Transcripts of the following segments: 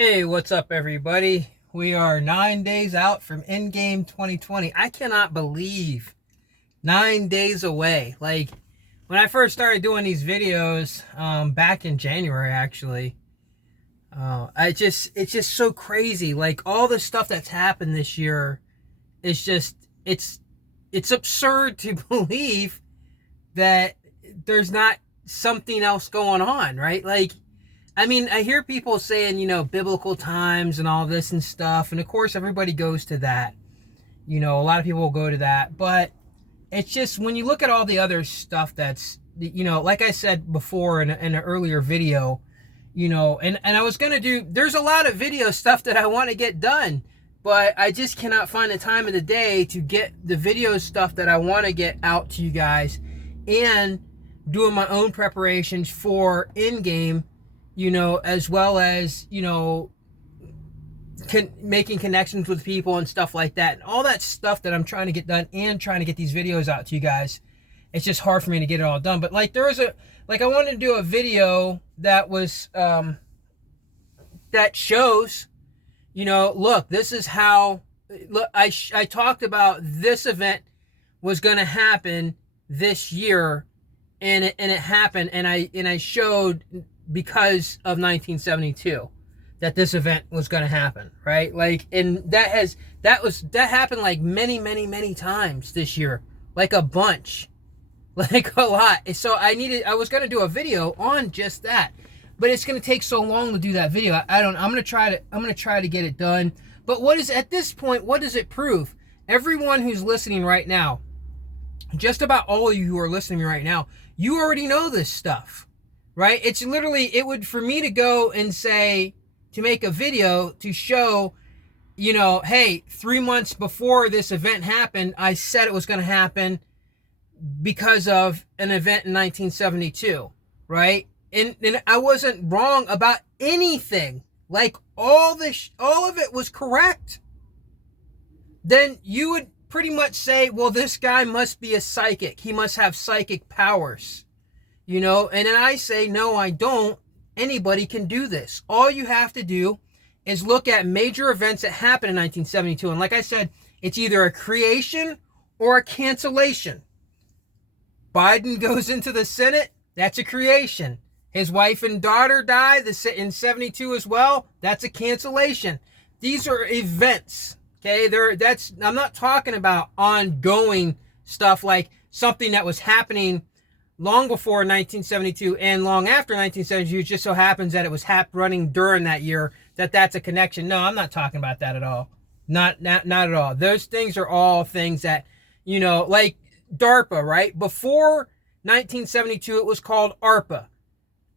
Hey, what's up, everybody? We are 9 days out from Endgame 2020. I cannot believe 9 days away. Like, when I first started doing these videos, back in January, actually, it's just so crazy. Like, all the stuff that's happened this year is just, it's, it's absurd to believe that there's not something else going on, right? Like, I mean, I hear people saying, biblical times and all this and stuff. And of course, everybody goes to that. A lot of people will go to that. But it's just when you look at all the other stuff that's, like I said before in an earlier video, and I was going to there's a lot of video stuff that I want to get done. But I just cannot find the time of the day to get the video stuff that I want to get out to you guys and doing my own preparations for Endgame, as well as, making connections with people and stuff like that. And all that stuff that I'm trying to get done and trying to get these videos out to you guys. It's just hard for me to get it all done. But like I wanted to do a video that was, that shows, look, this is how, look, I talked about this event was going to happen this year, and it happened, and I showed because of 1972 that this event was going to happen, right? Like, and that happened like many times this year, like a bunch, like a lot. So I was going to do a video on just that, but it's going to take so long to do that video. I'm going to try to get it done. But at this point, what does it prove? Everyone who's listening right now, just about all of you who are listening to me right now, you already know this stuff, right? It's literally, it would, for me to go and say, to make a video to show, hey, 3 months before this event happened, I said it was going to happen because of an event in 1972, right? And I wasn't wrong about anything. Like, all of it was correct. Then you would pretty much say, well, this guy must be a psychic. He must have psychic powers, and then I say, no, I don't. Anybody can do this. All you have to do is look at major events that happened in 1972. And like I said, it's either a creation or a cancellation. Biden goes into the Senate. That's a creation. His wife and daughter die in 72 as well. That's a cancellation. These are events. Okay, I'm not talking about ongoing stuff like something that was happening long before 1972 and long after 1972. It just so happens that it was running during that year, that's a connection. No, I'm not talking about that at all. Not at all. Those things are all things that, like DARPA, right? Before 1972, it was called ARPA.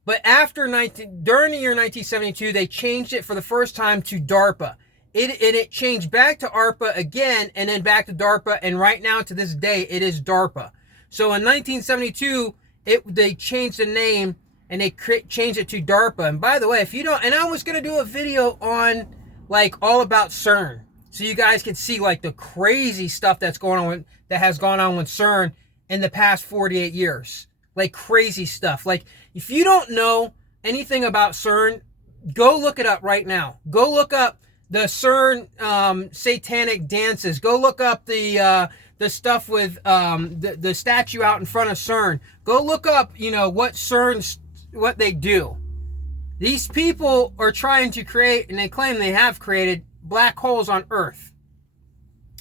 But during the year 1972, they changed it for the first time to DARPA. It changed back to ARPA again, and then back to DARPA, and right now to this day, it is DARPA. So in 1972, they changed the name, and they changed it to DARPA. And by the way, if you don't, and I was going to do a video on, like, all about CERN, so you guys can see, like, the crazy stuff that has gone on with CERN in the past 48 years. Like, crazy stuff. Like, if you don't know anything about CERN, go look it up right now. Go look up the CERN satanic dances. Go look up the stuff with the statue out in front of CERN. Go look up, what they do. These people are trying to create, and they claim they have created, black holes on Earth.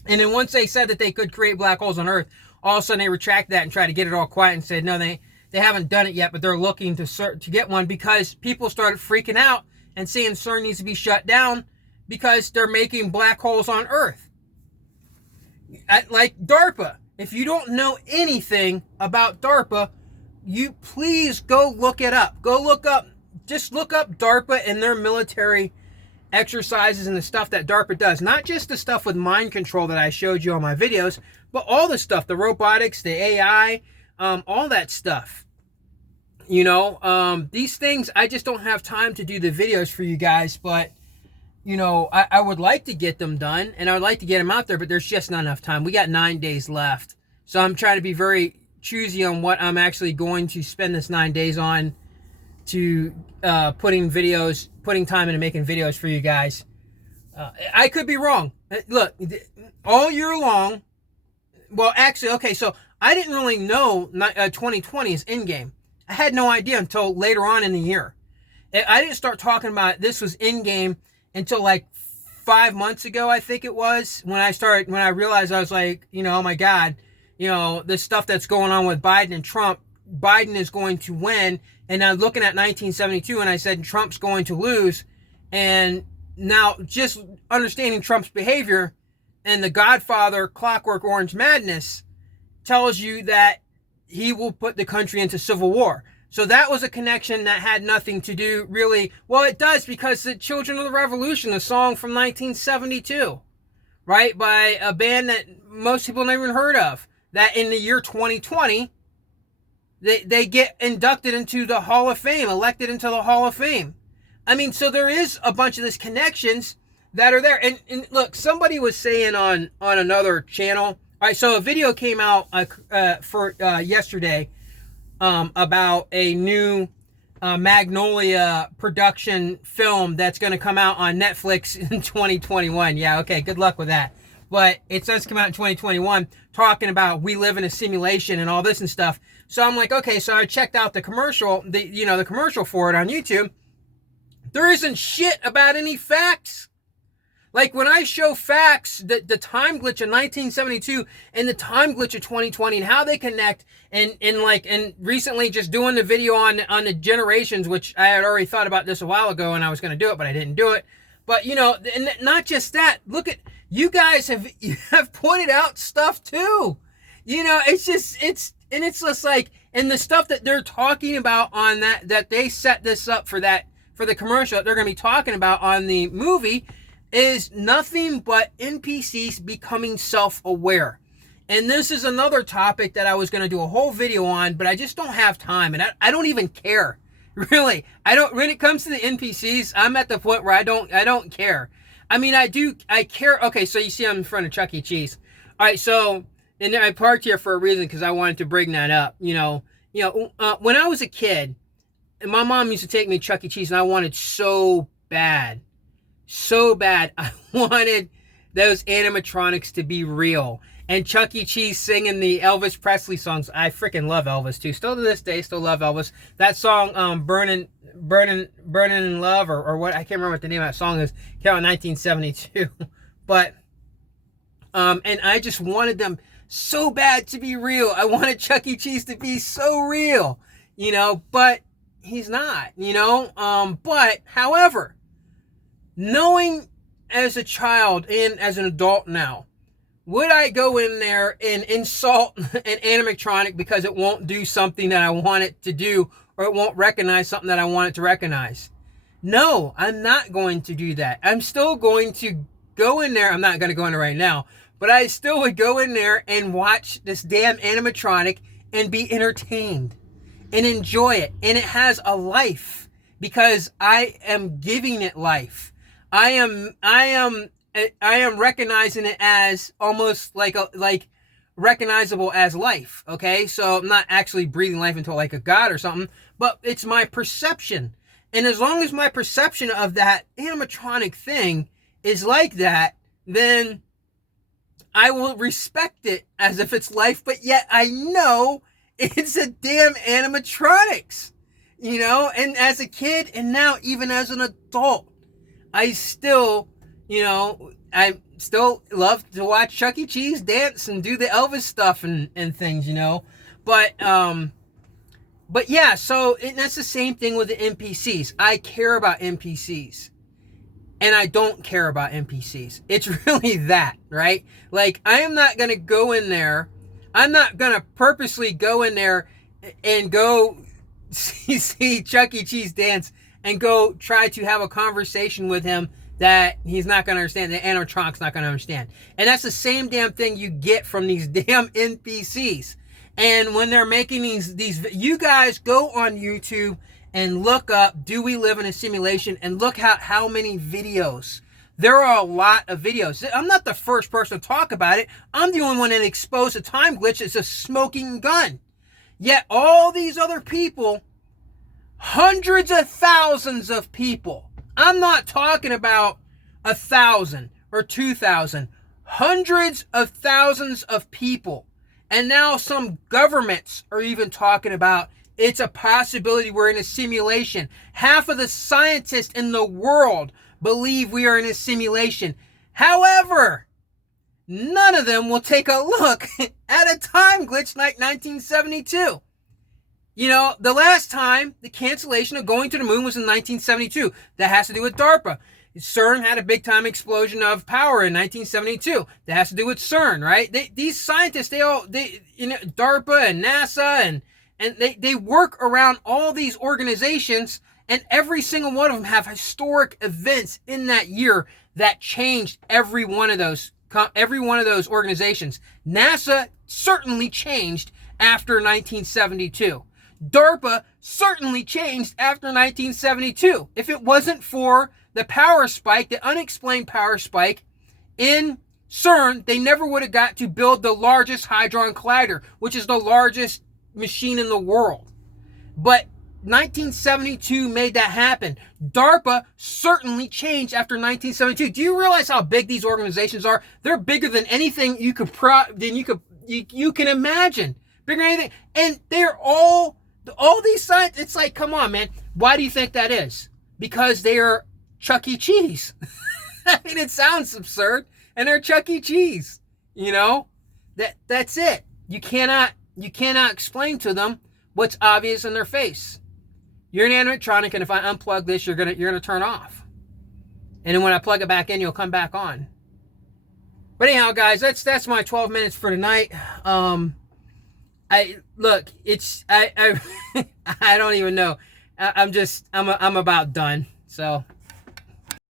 And then once they said that they could create black holes on Earth, all of a sudden they retract that and try to get it all quiet and said, no, they haven't done it yet, but they're looking to get one, because people started freaking out and saying CERN needs to be shut down because they're making black holes on Earth. Like DARPA. If you don't know anything about DARPA, you please go look it up. Just look up DARPA and their military exercises and the stuff that DARPA does. Not just the stuff with mind control that I showed you on my videos, but all the stuff, the robotics, the AI, all that stuff. These things, I just don't have time to do the videos for you guys, but I would like to get them done, and I would like to get them out there, but there's just not enough time. We got 9 days left. So I'm trying to be very choosy on what I'm actually going to spend this 9 days on, to putting videos putting time into making videos for you guys. I could be wrong. Look, all year long, well, actually, okay, so I didn't really know 2020 is Endgame. I had no idea until later on in the year. I didn't start talking about this was Endgame until like 5 months ago, I think it was, when I realized, I was like, oh my God, the stuff that's going on with Biden and Trump, Biden is going to win. And I'm looking at 1972 and I said, Trump's going to lose. And now just understanding Trump's behavior and the Godfather Clockwork Orange madness tells you that he will put the country into civil war. So that was a connection that had nothing to do really. Well, it does, because the Children of the Revolution, a song from 1972, right? By a band that most people never even heard of, that in the year 2020, they get inducted into the Hall of Fame, elected into the Hall of Fame. I mean, so there is a bunch of these connections that are there. And look, somebody was saying on another channel. All right, so a video came out for yesterday about a new Magnolia production film that's going to come out on Netflix in 2021. Yeah, okay, good luck with that. But it does come out in 2021, talking about we live in a simulation and all this and stuff. So I'm like, okay, so I checked out the commercial, the commercial for it on YouTube. There isn't shit about any facts. Like when I show facts, the time glitch of 1972 and the time glitch of 2020 and how they connect, and recently just doing the video on the generations, which I had already thought about this a while ago and I was going to do it, but I didn't do it. But and not just that, look at, you guys have pointed out stuff too. It's just like, and the stuff that they're talking about on that they set this up for the commercial that they're going to be talking about on the movie is nothing but NPCs becoming self-aware. And this is another topic that I was going to do a whole video on, but I just don't have time, and I don't even care. Really, I don't. When it comes to the NPCs, I'm at the point where I don't care. I mean, I care. Okay, so you see I'm in front of Chuck E. Cheese. All right, so, and I parked here for a reason, because I wanted to bring that up. When I was a kid, and my mom used to take me to Chuck E. Cheese, and I wanted so bad, I wanted those animatronics to be real. And Chuck E. Cheese singing the Elvis Presley songs. I freaking love Elvis too. Still to this day, still love Elvis. That song, Burning in Love, or what, I can't remember what the name of that song is. Came out in 1972. But, and I just wanted them so bad to be real. I wanted Chuck E. Cheese to be so real, but he's not, but however, knowing as a child and as an adult now, would I go in there and insult an animatronic because it won't do something that I want it to do, or it won't recognize something that I want it to recognize? No, I'm not going to do that. I'm still going to go in there. I'm not going to go in there right now, but I still would go in there and watch this damn animatronic and be entertained and enjoy it. And it has a life because I am giving it life. I am recognizing it as almost like recognizable as life. Okay, so I'm not actually breathing life into like a god or something, but it's my perception. And as long as my perception of that animatronic thing is like that, then I will respect it as if it's life. But yet I know it's a damn animatronics, And as a kid, and now even as an adult, I still, I still love to watch Chuck E. Cheese dance and do the Elvis stuff and things, But yeah, so that's the same thing with the NPCs. I care about NPCs. And I don't care about NPCs. It's really that, right? Like, I am not going to go in there. I'm not going to purposely go in there and go see Chuck E. Cheese dance and go try to have a conversation with him that he's not going to understand, the animatronic's not going to understand. And that's the same damn thing you get from these damn NPCs. And when they're making these, you guys go on YouTube and look up, do we live in a simulation? And look how many videos. There are a lot of videos. I'm not the first person to talk about it. I'm the only one that exposed a time glitch. It's a smoking gun. Yet all these other people, hundreds of thousands of people, I'm not talking about 1,000 or 2,000. Hundreds of thousands of people. And now some governments are even talking about it's a possibility we're in a simulation. Half of the scientists in the world believe we are in a simulation. However, none of them will take a look at a time glitch like 1972. You know, the last time the cancellation of going to the moon was in 1972. That has to do with DARPA. CERN had a big time explosion of power in 1972. That has to do with CERN, right? These scientists, DARPA and NASA and they work around all these organizations, and every single one of them have historic events in that year that changed every one of those organizations. NASA certainly changed after 1972. DARPA certainly changed after 1972. If it wasn't for the power spike, the unexplained power spike in CERN, they never would have got to build the largest Hadron Collider, which is the largest machine in the world. But 1972 made that happen. DARPA certainly changed after 1972. Do you realize how big these organizations are? They're bigger than anything you can imagine. Bigger than anything. And they're all these science. It's like, come on, man. Why do you think that is? Because they are Chuck E. Cheese. I mean, it sounds absurd, and they're Chuck E. Cheese. You know, that's it. You cannot explain to them what's obvious in their face. You're an animatronic, and if I unplug this, you're gonna turn off. And then when I plug it back in, you'll come back on. But anyhow, guys, that's my 12 minutes for tonight. I don't even know. I'm about done. So